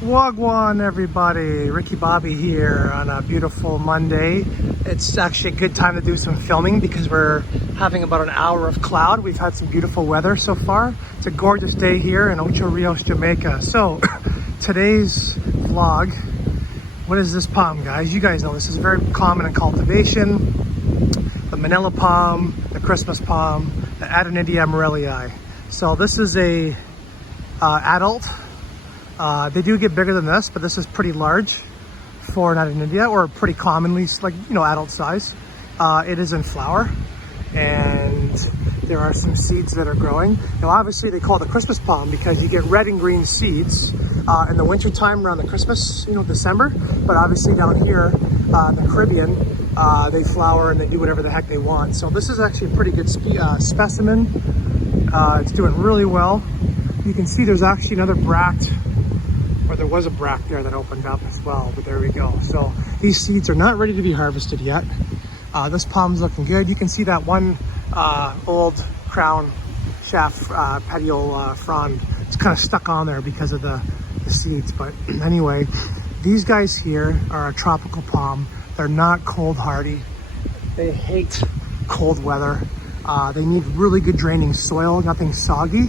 Wagwan everybody, Ricky Bobby here on a beautiful Monday. It's actually a good time to do some filming because we're having about an hour of cloud. We've had some beautiful weather so far. It's a gorgeous day here in Ocho, Rios, Jamaica. So today's vlog, what is this palm, guys? You guys know this is very common in cultivation. The Manila palm, the Christmas palm, the Adonidia Merrillii. So this is a adult. They do get bigger than this, but this is pretty large for an Adonidia, or pretty commonly, like, you know, adult size. It is in flower, and there are some seeds that are growing. Now, obviously, they call it the Christmas palm because you get red and green seeds in the winter time around the Christmas, you know, December. But obviously, down here in the Caribbean, they flower and they do whatever the heck they want. So this is actually a pretty good specimen. It's doing really well. You can see there's actually another bract. Or there was a bract there that opened up as well, but there we go. So these seeds are not ready to be harvested yet. This palm's looking good. You can see that one old crown shaft petiole frond. It's kind of stuck on there because of the seeds. But anyway, these guys here are a tropical palm. They're not cold hardy. They hate cold weather. They need really good draining soil, nothing soggy.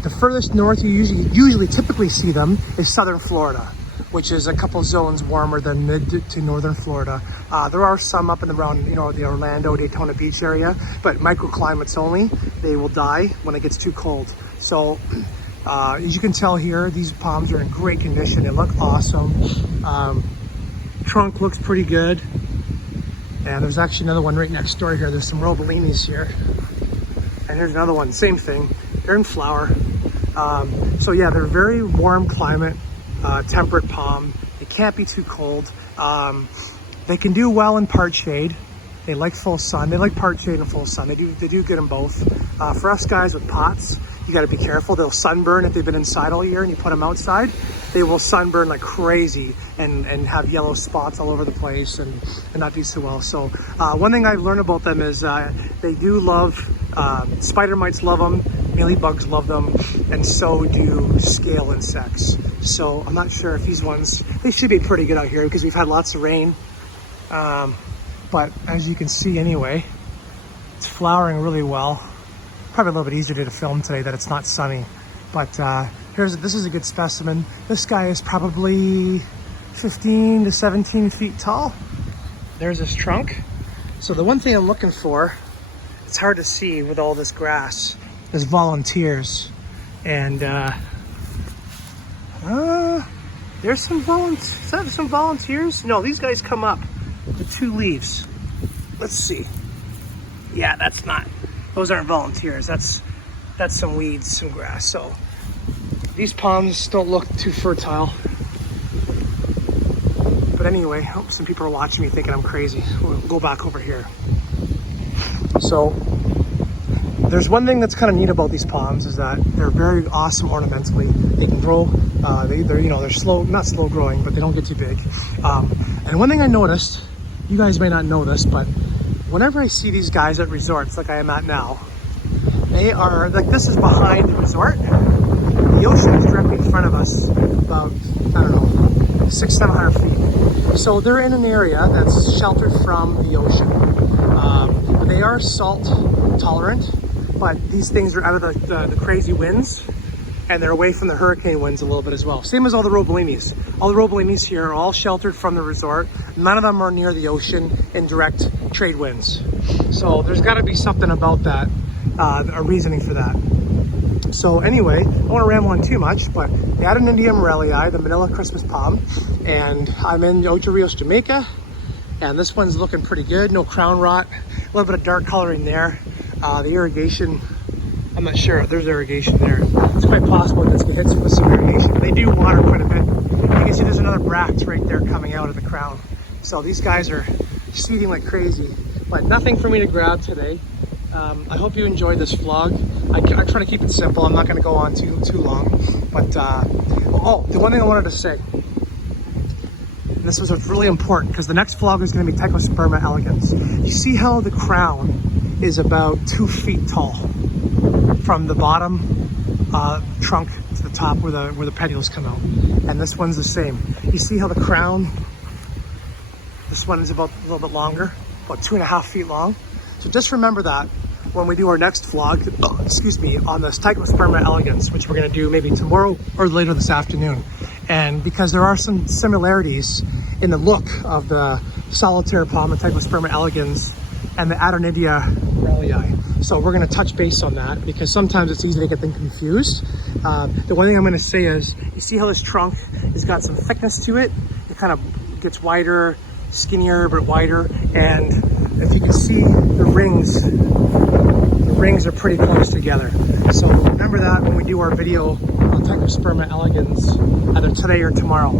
The furthest north you usually typically see them is southern Florida, which is a couple zones warmer than mid to northern Florida. There are some up and around, you know, the Orlando, Daytona Beach area, but microclimates only. They will die when it gets too cold. So as you can tell here, these palms are in great condition. They look awesome. Trunk looks pretty good. And there's actually another one right next door here. There's some Roballinis here. And here's another one, same thing. They're in flower. So yeah, they're very warm climate, temperate palm. It can't be too cold. They can do well in part shade. They like full sun. They like part shade and full sun. They do good in both. For us guys with pots, you got to be careful. They'll sunburn if they've been inside all year and you put them outside. They will sunburn like crazy and have yellow spots all over the place and not do so well. So one thing I've learned about them is they do love, spider mites love them, mealybugs love them, and so do scale insects. So I'm not sure if these ones, they should be pretty good out here because we've had lots of rain. But as you can see anyway, it's flowering really well. Probably a little bit easier to film today that it's not sunny. But this is a good specimen. This guy is probably 15 to 17 feet tall. There's his trunk. So the one thing I'm looking for, it's hard to see with all this grass, is volunteers. And there's some volunteers? No, these guys come up with 2 leaves. Let's see. Yeah, those aren't volunteers. That's some weeds, some grass. So these palms don't look too fertile. But anyway, I hope some people are watching me thinking I'm crazy. We'll go back over here. So there's one thing that's kind of neat about these palms is that they're very awesome ornamentally. They can grow. They're slow, not slow growing, but they don't get too big. And one thing I noticed, you guys may not know this, but whenever I see these guys at resorts like I am at now, they are, like, this is behind the resort. The ocean is directly in front of us, about, I don't know, 600-700 feet. So they're in an area that's sheltered from the ocean. They are salt tolerant, but these things are out of the crazy winds, and they're away from the hurricane winds a little bit as well. Same as all the Roballinis. All the Roballinis here are all sheltered from the resort. None of them are near the ocean in direct trade winds. So there's got to be something about that, a reasoning for that. So anyway, I don't want to ramble on too much, but the Adonidia Merrillii, the Manila Christmas palm, and I'm in Ocho Rios, Jamaica, and this one's looking pretty good. No crown rot, a little bit of dark coloring there. The irrigation, I'm not sure if there's irrigation there. It's quite possible it's gonna hit with some irrigation. They do water quite a bit. You can see there's another bract right there coming out of the crown. So these guys are seeding like crazy, but nothing for me to grab today. I hope you enjoyed this vlog. I try to keep it simple. I'm not gonna go on too long, but oh, the one thing I wanted to say, this was really important because the next vlog is going to be Techosperma elegans. You see how the crown is about 2 feet tall from the bottom trunk to the top where the petioles come out. And this one's the same. You see how the crown, this one is about a little bit longer, about 2.5 feet long. So just remember that when we do our next vlog, on the Stygosperma elegans, which we're gonna do maybe tomorrow or later this afternoon. And because there are some similarities in the look of the solitaire palm, Stygosperma elegans, and the Adonidia Merrillii. So we're gonna touch base on that because sometimes it's easy to get them confused. The one thing I'm gonna say is, you see how this trunk has got some thickness to it? It kind of gets wider, skinnier, but wider. And if you can see the rings are pretty close together. So remember that when we do our video on Stygosperma elegans, either today or tomorrow.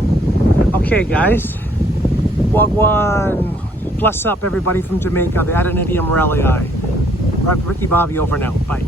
Okay guys, Wagwan. Bless up everybody from Jamaica, the Adonidia Merrillii. Ricky Bobby over now, bye.